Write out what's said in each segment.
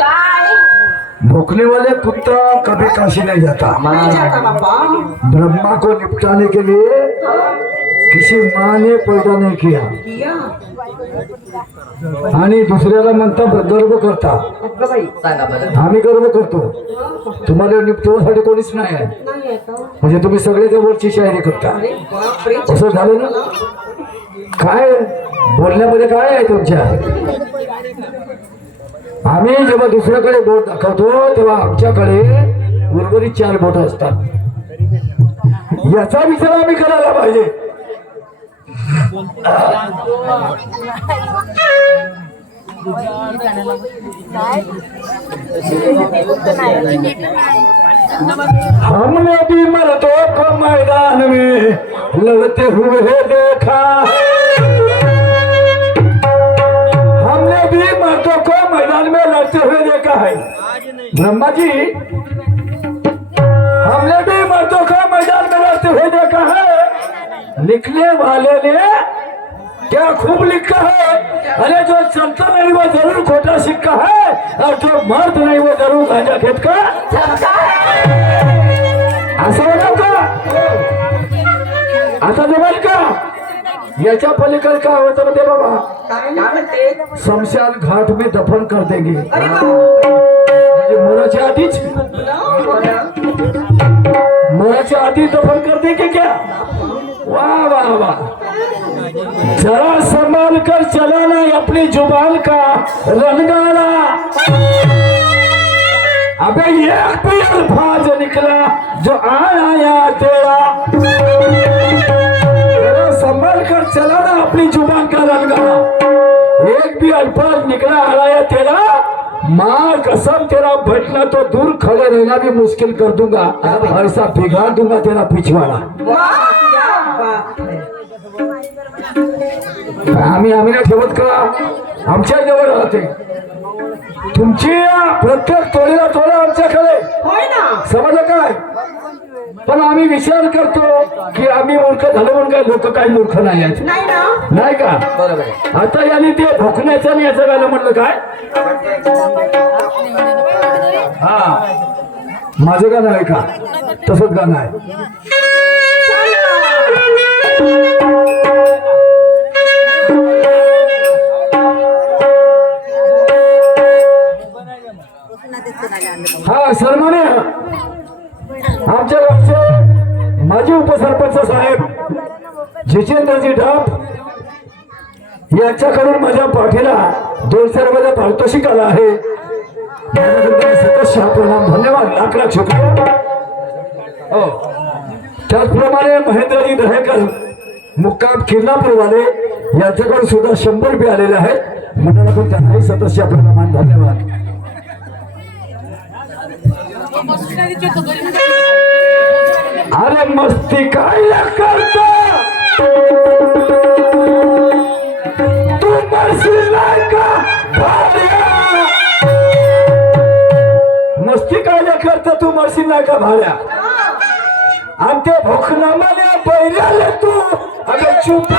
काय भोखने वाले कुत्ता कभी काशी नहीं जाता। नहीं जाता बाबा। ब्रह्मा को निपटाने के लिए किसी माँ ने पैदा नहीं किया किया आणि दुसऱ्याला म्हणता गर्व करता अगं बाई सांगा बरं. आम्ही गर्व करतो तुम्हाला निपटवण्यासाठी कोणीच नाही आहे नाही येतो म्हणजे तुम्ही सगळे त्या वरची शायरी करता अरे बापरे असं झालं ना काय बोलण्यामध्ये काय आहे तुमच्या आम्ही जेव्हा दुसऱ्याकडे बोट दाखवतो तेव्हा आमच्याकडे उर्वरित 4 बोट असतात याचा विचार आम्ही करायला पाहिजे हमने भी मर्दों को मैदान में लड़ते हुए देखा हमने भी मर्दों को मैदान में लड़ते हुए देखा है ब्रह्मा जी हमने भी मर्दों को मैदान में लड़ते हुए देखा है लिखने वाले ने क्या खूब लिखा है अरे जो चलता नहीं वो जरूर खोटा सिक्का है और जो मर्द नहीं वो जरूर गांजा खेत का असं होणार का आता जमेल का याच्या पलीकडे काय होतं म्हणते बाबा काय म्हणते शमशान घाट में दफन कर देंगे अरे म्हणजे मराच्या आधीच मराच्या आधी दफन कर देंगे क्या वाह वाह वाह जरा संभाल कर चलाना अपनी जुबान का रंगाना अबे एक भी अल्फाज निकला जो आया तेरा जरा संभाल कर चलाना अपनी जुबान का रंगाना एक भी अल्फाज निकला आया तेरा माँ कसम तेरा बैठना तो दूर खड़े रहना भी मुश्किल कर दूंगा ऐसा बिगाड़ दूंगा तेरा पिछवाड़ा आम्ही नाही ठेवत का आमच्या जवळ राहते तुमची प्रत्येक तोडीला तोडा आमच्याकडे होय ना समजलं काय पण आम्ही विचार करतो की आम्ही मूर्ख झालो म्हणून काय लोक काही मूर्ख नाही आहेत नाही ना नाही का बरोबर आहे. आता याने ते भोकण्याचं आणि याचं गाणं म्हणलं काय हा माझं गाणं आहे का तसंच गाणं आहे हा सन्मान्य आमच्या गावचे माजी उपसरपंच साहेब जितेंद्रजी ढाप यांच्याकडून माझ्या पाठीला 200 रुपयाचा पारितोषिक आला आहे सतत प्रणाम धन्यवाद लाख लाख शुक्रिया हो त्याचप्रमाणे महेंद्रजी दहेकर मुक्काम किर्नापूरवाले यांच्याकडून सुद्धा 100 रुपये आलेले आहेत मंडळातून त्यांनाही सतत प्रणाम धन्यवाद अरे मस्ती काय करतो तू मरशीला का भाड्या मस्ती काय करतो तू मरशीला का भाड्या आणि ते भोकनामाने बैराले तू अगं चुप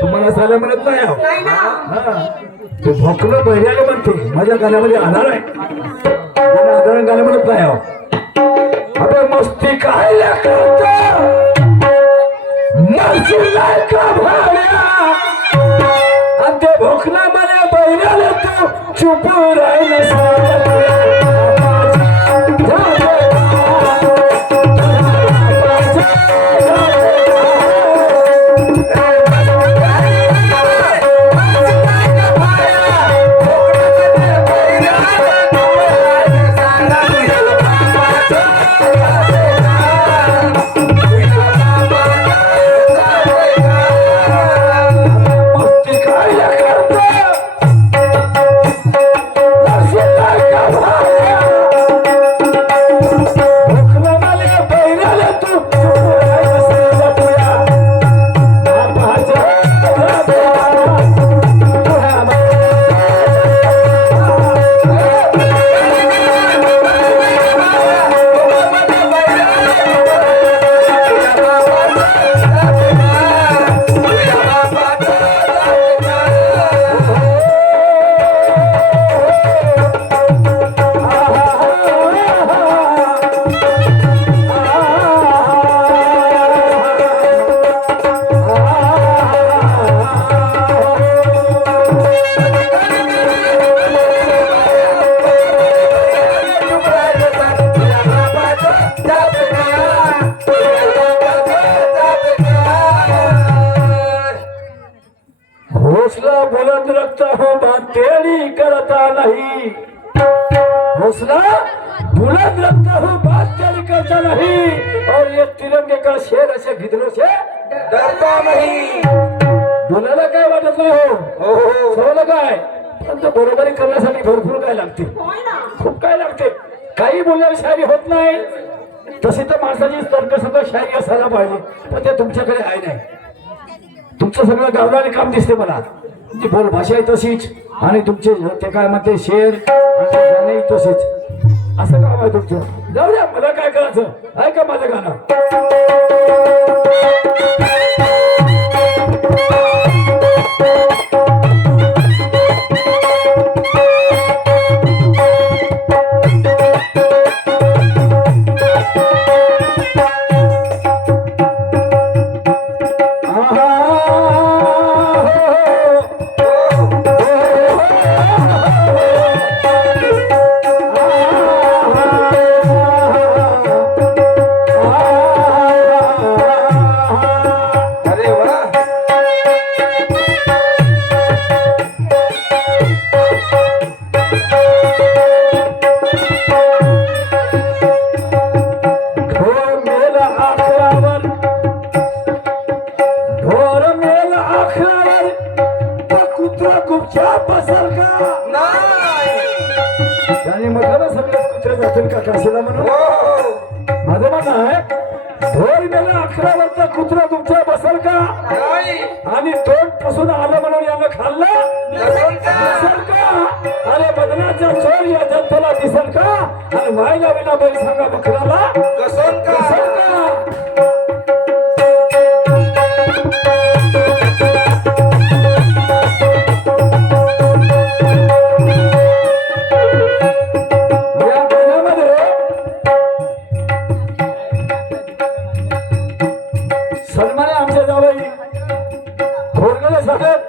तुम्हाला साला म्हणत नाही नाही ना ते भोकलं बैराले म्हणते माझ्या गाण्यामध्ये आधार आहे आधार गाणं म्हणत नाही अबे मस्ती काय करतो मरशीला का भाड्या आणि ते भोकनामाने बैराले तू चुप हूँ बात तेरी करता नहीं, हौसला बुलंद रखता हूँ बात तेरी करता नहीं, और ये तिरंगे का शेर ऐसे गिदरों से डरता नाही. बोलायला काय वाटत नाही हो सगळं काय पण तो बरोबरी करण्यासाठी भरपूर काय लागते, खूप काय लागते. काही बोलणारी शायरी होत नाही. तशी तर माणसाची तर्कसंग शायरी असायला पाहिजे, पण ते तुमच्याकडे आहे नाही. तुमचं सगळं गावरानी काम दिसते मला. तुमची बोल भाषा आहे तशीच, आणि तुमचे ते काय म्हणते शेर आणि गाणे तसेच. असं काम आहे तुमचं. जाऊ द्या, मला काय करायचं. ऐका माझं गाणं. अरे वा. नाही. त्याने म्हटलं ना सगळ्यात कुत्रे जातील का काशीला म्हणून. हो. माझं म्हणणं आहे ढोर मेला 11 वर्ष कुत्रा तुमच्या बसल का, नाही. आणि तोंड पासून आलं म्हणून यानं खाल्लं नसेल का? दिसल का. अरे बदनाचा चोर या जनतेला दिसल का, आणि व्हायला विना बैल सांगा बकराला कसून का? दिसल का. या गाण्यामध्ये सन्माने आमच्या जावई घोरगडे साहेब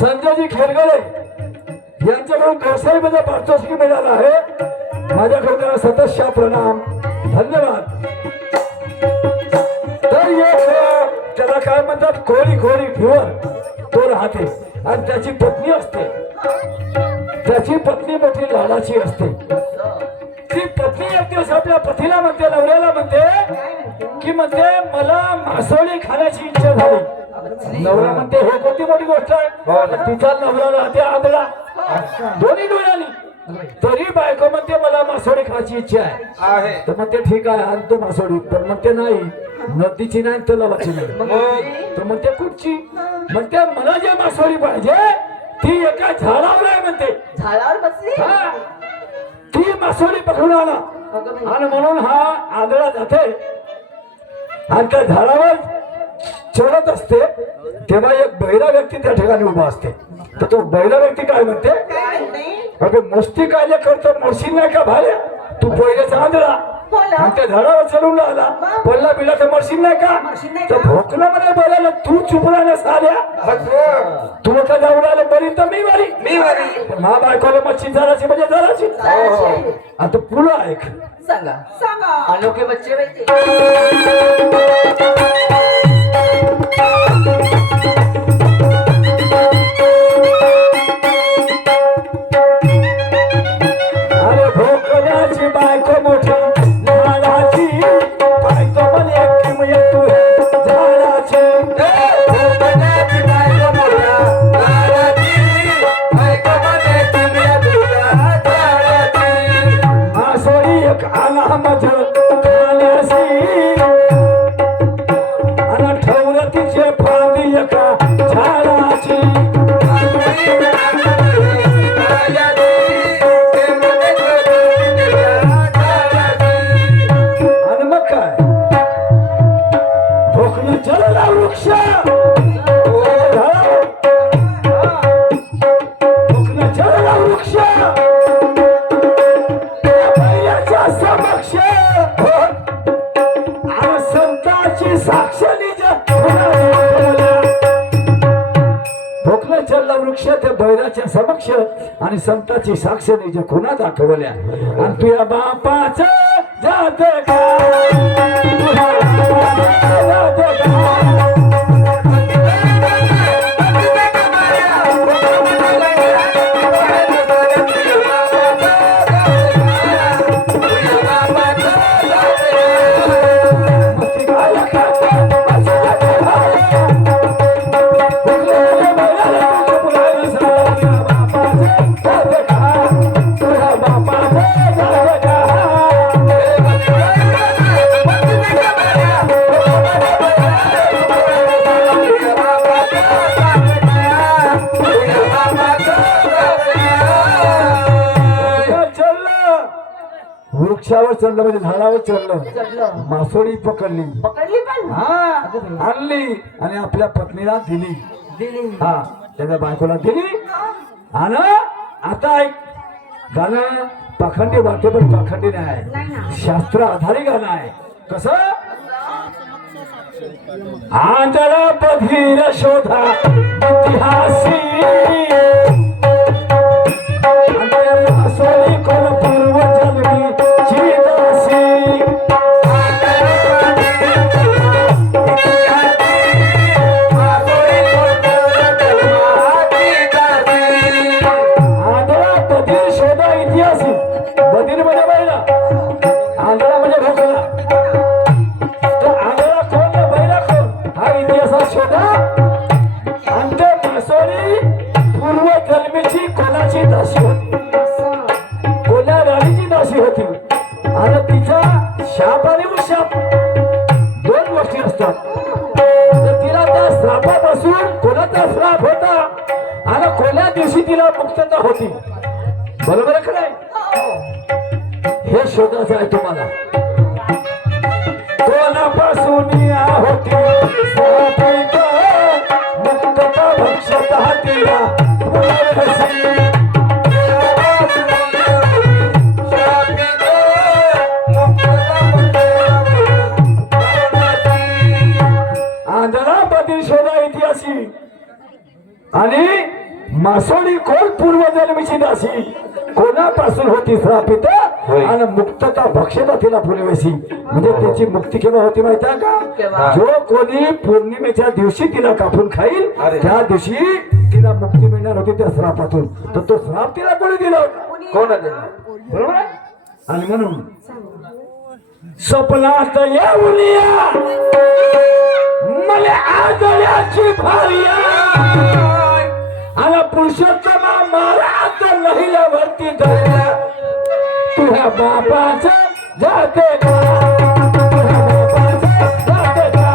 संजयजी खेरगडे यांच्याकडून गोसाईमध्ये पारितोषिक मिळालं आहे. माझ्याकडून त्यांना सतत प्रणाम, धन्यवाद. तर एक त्याला काय म्हणतात कोळी कोळी प्युअर तो राहते, आणि त्याची पत्नी असते. त्याची पत्नी मोठी लाडाची असते. ती पत्नी एक दिवस आपल्या पतीला म्हणते, नवऱ्याला म्हणते की म्हणते मला मासोळी खाण्याची इच्छा झाली. नवरा म्हणते हे कोणती मोठी गोष्ट आहे. तिचा नवरा राहते आंधळा दोन्ही डोळ्यांनी, तरी बायको म्हणते मला मासोळी खायची इच्छा आहे. तर म्हणते ठीक आहे आणतो मासोळी, पण म्हणते नाही नदीची नाही तलावाची नाही. तर म्हणते कुठची, म्हणते मला जे मासोळी पाहिजे ती एका झाडावर आहे म्हणते. झाडावर बसली. हा, ती मासोळी पकडून आला, आणि म्हणून हा आंधळा जाते आणि त्या झाडावर चढत असते. तेव्हा एक बहिरा व्यक्ती त्या ठिकाणी उभा असते. तर तो बहिरा व्यक्ती काय म्हणते, काय म्हणते? अगं मस्ती काय करतो, मरशील नाही का भाल्या, तू पहिलेच आंधळा आणि त्या झाडावर चढून आला, पडला बिला तर मरशील नाही का. तर भोकला मला बोलायला तू चुप राहण्यास आल्या, तू का जाऊन आलं बरी तर मी बरी. मी बरी. पण हा बायकोला मच्छी झाडाची म्हणजे झाडाची. झाडाची. आता पुढं ऐक. सांगा सांगा. अनोखे बच्चे बैठे. अरे भोकल्याची बायको मोठी झाडाची, बायको म्हणे किम तू झाडाची. भोकण्याची बायको मोठ्या झाडाची, बायको म्हणे किमया तुझ्या झाडाची. मासोळी एक आला मज खाण्यासी, आणि ठेवलं तिचे फांदी एका झाडाची. आणि मग काय भोकणं जळला वृक्ष, भोकणं जळला वृक्ष त्या समक्ष, आणि संताची साक्ष निज भोकणं जळला वृक्ष त्या बैराच्या समक्ष, आणि संताची साक्ष निज खुणा दाखवल्या. आणि तुझ्या बापाचं जाते का तुझ्या बापाचे जाते का वृक्षावर चढलं म्हणजे झाडावर चढलं चढलं मासोळी पकडली पकडली पण हा आणली आणि आपल्या पत्नीला दिली दिली हा त्याच्या बायकोला दिली आणि आता एक गाणं पाखंडी वाटते पण पाखंडी नाही आहे शास्त्र आधारित गाणं आहे कसं आंधळा बधीर शोधा इतिहासी मासोळी कोण पूर्व जन्मी चिदासी आंधळा बधीर शोधा इतिहासी बधीर म्हणजे बैला आंधळा म्हणजे भोकला तो आंधळा कोण ना बैला कोण हा इतिहासात शोधा आणि ते मासोळी पूर्व जन्मीची कोणाची दासी होती कोण्या राणीची दासी होती आणि तिचा शाप आणि उशाप दोन गोष्टी असतात तर तिला त्या श्रापापासून कोणाचा श्राप होता आणि कोण्या दिवशी तिला मुक्तता होती बरोबर आहे का नाही हे शोधायचं आहे तुम्हाला कोणापासून या होती श्रापित मुक्तता भक्षता तिला पुनर्वसी आंधळापती शोधा इतिहासी आणि मासोळी कोण पूर्वजन्मीची दासी कोणापासून होती श्रापित आणि मुक्तता भक्षता तिला पुनर्वसी म्हणजे त्याची मुक्ती केव्हा होती माहिती आहे का जो कोणी पौर्णिमेच्या दिवशी तिला कापून खाईल त्या दिवशी तिला मुक्ती मिळणार होती त्या श्रापातून तर तो श्राप तिला कोणी दिला कोण दिलं बरोबर आहे आणि म्हणून स्वप्नात येऊन या मला आदळ्याची भार्या आणि पुरुषोत्तमा महाराज महिल्यावरती धरल्या तुझ्या बापाचं जाते का तुझ्या बापाचं जाते का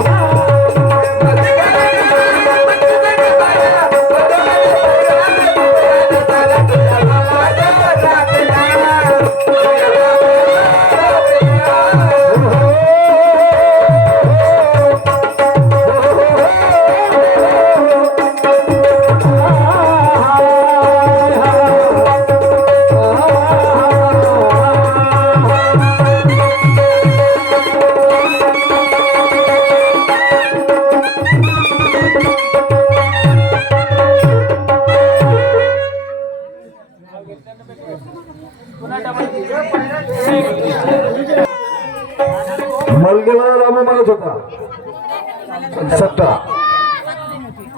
मलगेला रामू म्हणत होता सत्ता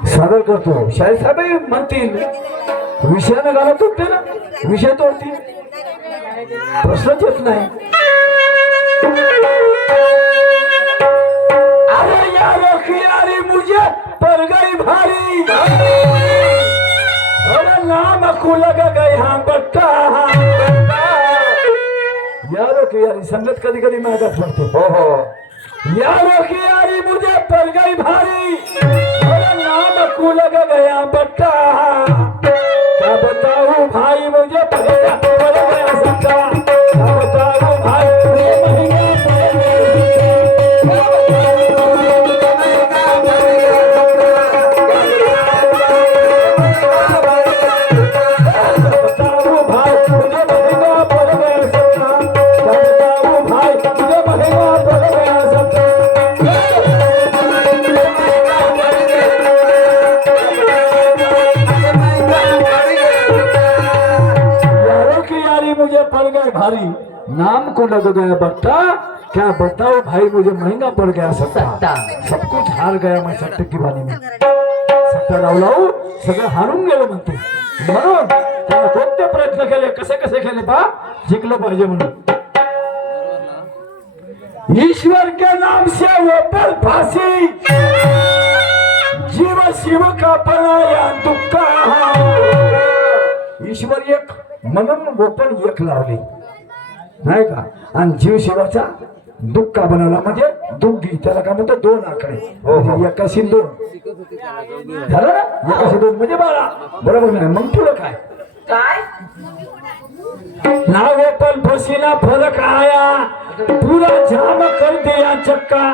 सादर करतो शाहीर साहेब म्हणतील विषयानं गाणं तुटते ना विषय तोडतील प्रश्नच येत नाही अरे यारो खियारी मुझे पर गई भारी अरे नाम को लगा गई हाँ बट्टा यारो की यारी संगत कधी कधी मागत पडते हो हो यारो की यारी मुझे पड़ गई भारी अरे नाम को लगा गया बट्टा क्या बताऊं भाई मुझे पड़ गया सट्टा क्या बताऊं भाई ये महंगा पड़ भारी नाम को लग गया बट्टा, क्या बताओ भाई मुझे महंगा पड़ गया सट्टा। सट्टा. सब कुछ हार गया मैं सट्टे की बानी में, सट्टा लावलाऊ सगळं हारून गेलो म्हणतो. म्हणून त्याला कोणते प्रयत्न केले, कसे कसे केले पा जिंकलं पाहिजे म्हणून. ईश्वर के नाम से वो पर फांसी, जीव शिव का पलाया दुःखा. ईश्वर एक म्हणून वो पण एक लावली नाही का, आणि जीव शिवाचा दुःखा बनवला म्हणजे दुःखी, त्याला काय म्हणतो दोन आकडे, एकाशी दोन झालं ना, एकाशी दोन म्हणजे 12 बरोबर नाही. मग पुढं काय काय नावे पर फसीना फलक आया, पूरा जाम कर दिया चक्का.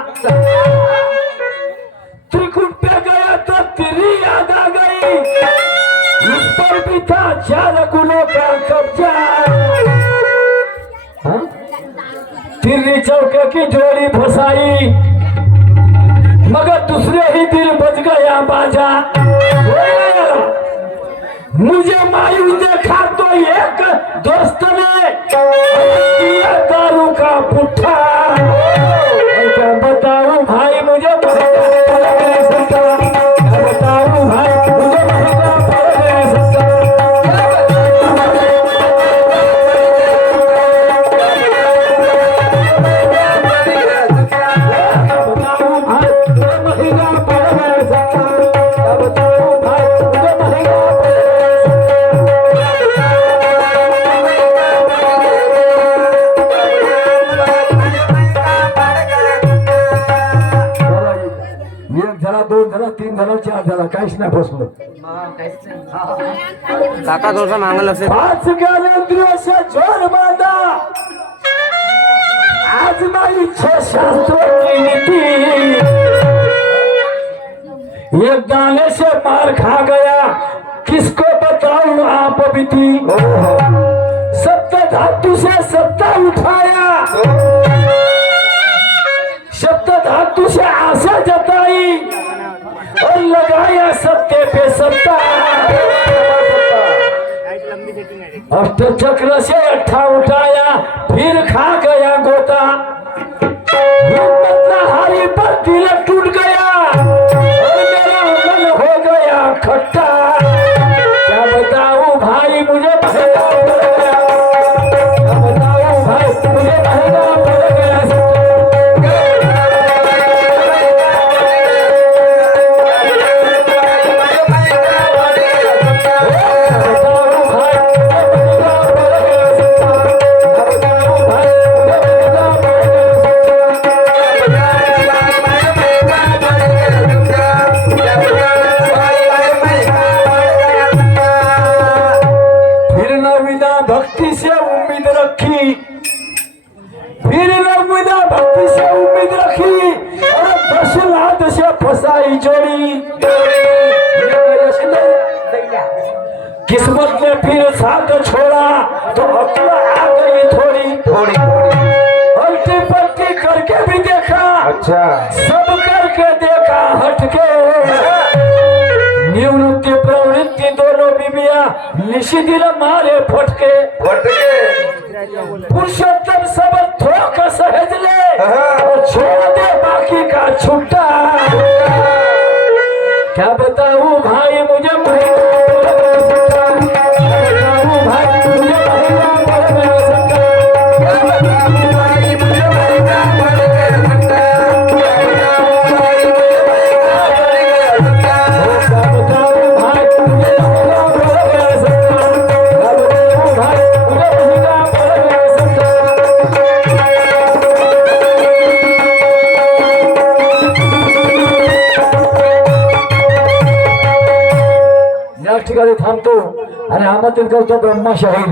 त्रिकुट पे गया तो तेरी याद आ गई, इस पर भी था 4 गुनों का कब्जा. हाँ? तिर्री चौके की जोड़ी फसाई, मगर दूसरे ही दिन बज गया बाजा. मुझे मायूस देखा तो एक दोस्त ने किया दारू का पुट्ठा. और क्या बताऊं भाई मुझे महंगा पड़ गया सट्टा, क्या बताऊं भाई मुझे महंगा पड़ गया सट्टा. क्या बताऊं भाई मुझे महंगा पड़ गया सट्टा, क्या बताऊं भाई मुझे महंगा पड़ एक झाला, 2 झाला, 3 झाला, 4 झाला, काहीच नाही बसलो. काका थोडसा मागं लक्ष 5 ज्ञानेंद्रियों से जोर बांधा, आज माई 6 शास्त्रों की नीति. एक दाने से मार खा गया, किसको बताऊं आप बीती. सप्त धातु से सत्ता उठाया, सप्त धातु से आशा जताई, और लगाया सत्य पे सत्ता. अष्ट चक्र से 8 उठाया, फिर खा गया गोता. हिम्मत न हारी पर दिल टूट गया, और मेरा मन हो गया खट्टा. क्या बताऊं भाई मुझे महंगा पड़ गया, क्या बताऊं भाई मुझे महंगा पड़ गया सट्टा. भक्ति से उम्मीद रखी, फिर नवविदा भक्ति से उम्मीद रखी, और 10 लाख से फसाई जोड़ी. किस्मत ने फिर साथ छोड़ा, तो अकल आ गई थोड़ी थोड़ी. उल्टी पलटी करके भी देखा, अच्छा सब करके देखा हटके. निवृत्ति प्रवृत्ति दोनों बीबिया निशिदिल मारे फटके. पुरुषोत्तम सब थोक सहज ले, और छोड़ दे बाकी का छुट्टा. क्या बताऊं भाई मुझे महंगा पड़ गया सट्टा, क्या बताऊं भाई मुझे महंगा पड़ गया सट्टा. क्या बताऊं भाई मुझे महंगा पड़ गया सट्टा, क्या बताऊं भाई मुझे महंगा पड़ गया सट्टा. क्या बताऊं भाई मुझे महंगा पड़ गया सट्टा, क्या बताऊं भाई मुझे महंगा पड़ गया सट्टा. या ठिकाणी थांबतो आणि आमंत्रित करतो ब्रह्मा शाहीर.